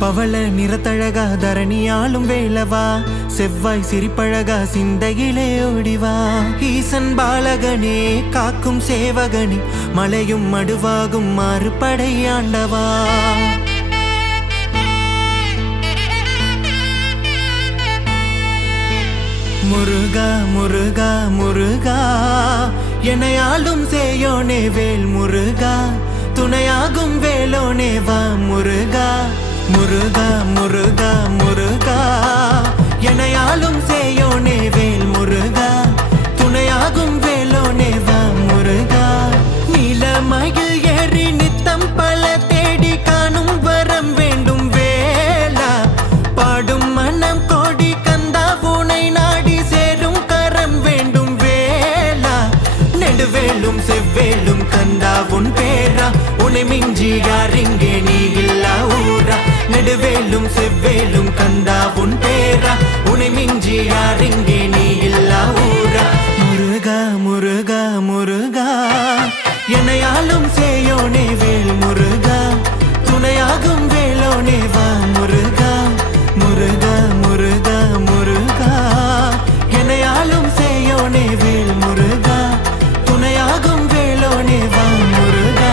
பவள நிறத்தழகா தரணியாலும் வேலவா செவ்வாய் சிரிப்பழகா சிந்தையிலே ஓடிவா ஈசன் பாலகனே காக்கும் சேவகனே மலையும் மடுவாகும் மாறுபடை ஆண்டவா முருகா முருகா முருகா எனையாலும் சேயோனே வேல் முருகா துணையாகும் வேலோனே வா முருகா முருகா முருகா முருகா எனையாலும் சேயோனே வேல் முருகா துணையாகும் வேலோனே வா முருகா நீலமயில் ஏறி நித்தம் பல தேடி காணும் வரம் வேண்டும் வேலா பாடும் மனம் கோடி கந்தா உனை நாடி சேரும் கரம் வேண்டும் வேலா நெடுவேலும் செவ்வேலும் கந்தா உன் பேரா உனை மிஞ்சி யாரிங்கே நீ இல்லா ஊரா நெடுவேலும் செவ்வேலும் கந்தா உன் பேரா உனை மிஞ்சி யாரிங்கே நீ இல்லா ஊரா முருகா முருகா முருகா எனையாலும் சேயோனே வேல் முருகா துணையாகும் வேலோனே வா முருகா முருகா முருகா முருகா எனையாலும் சேயோனே வேல் முருகா துணையாகும் வேலோனே வா முருகா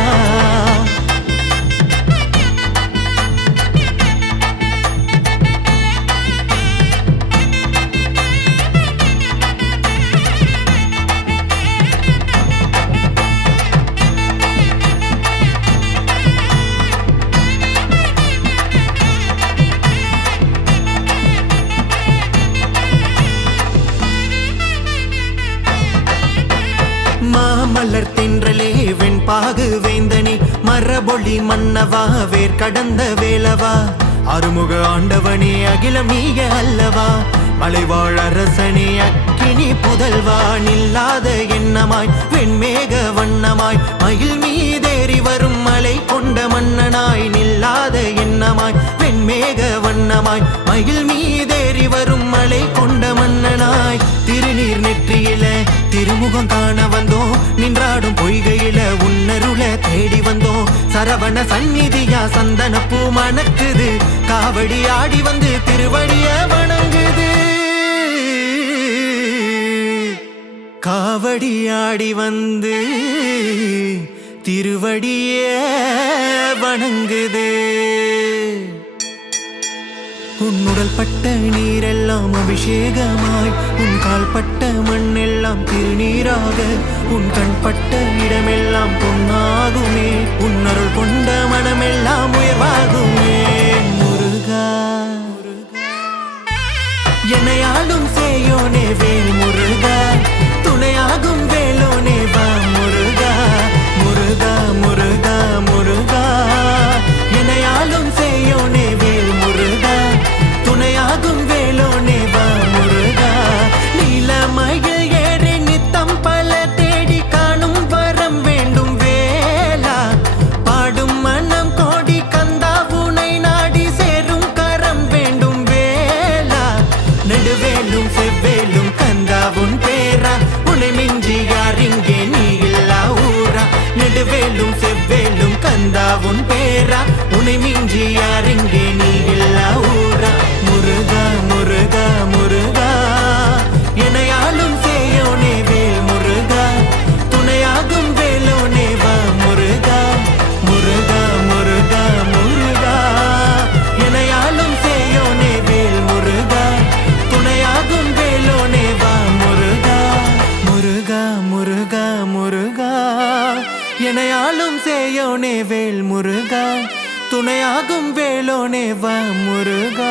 மாமலர் தின்றலே வெண்பாகு வேந்தனே மரபொழி மன்னவா வேர் கடந்த வேலவா அருமுக ஆண்டவனே அகிலம் நீய அல்லவா மலைவாழ் அரசனே அக்கினி புதல்வா நில்லாத எண்ணமாய் வெண்மேக வண்ணமாய் மயில் மீதேறி வரும் மலை கொண்ட மன்னனாய் நில்லாத எண்ணமாய் வெண்மேக வண்ணமாய் மயில் மீதேறி வரும் மலை கொண்ட மன்னனாய் திருநீர் நெற்றியில திருமுகம் காண வந்தோம் நின்றாடும் பொய்கையில உன்னருள தேடி வந்தோம் சரவண சந்நிதியா சந்தன பூ மணக்குது காவடி ஆடி வந்து திருவடிய வணங்குது காவடி ஆடி வந்து திருவடிய வணங்குது உன்னுடல் பட்ட நீரெல்லாம் அபிஷேகமாய் உன் கால் பட்ட மண்ணெல்லாம் திருநீராக உன் கண் பட்ட இடமெல்லாம் பொன்னாகுமே உன் அருள் கொண்ட மனமெல்லாம் உயர்வாகுமே முருகா எனையாலும் சேயோனே வேல் முருகா துணையாகும் வேலோனே வா முருகா முருகா முருகா முருகா எனையாலும் சேயோனே வேல் முருகா துணையாகும் வேலோனே வா முருகா நீலமயில் ஏறி நித்தம் பல தேடி காணும் வரம் வேண்டும் வேலா பாடும் மனம் கோடி கந்தா உனை நாடி சேரும் கரம் வேண்டும் வேலா நெடுவேலும் செவ்வேலும் கந்தா உன் பேரா உனை மிஞ்சி யாரிங்கே நீ இல்லா ஊரா நெடுவேலும் செவ்வேலும் கந்தா உன் பேரா உனை மிஞ்சி யாரிங்கே நீ இல்லா ஊரா முருகா முருகா முருகா எனையாலும் சேயோனே வேல் முருகா துணையாகும் வேலோனே வா முருகா முருகா முருகா முருகா எனையாலும் சேயோனே வேல் முருகா துணையாகும் வேலோனே வா முருகா முருகா முருகா முருகா எனையாலும் சேயோனே வேல் முருகா துணையாகும் வேலோனே வா முருகா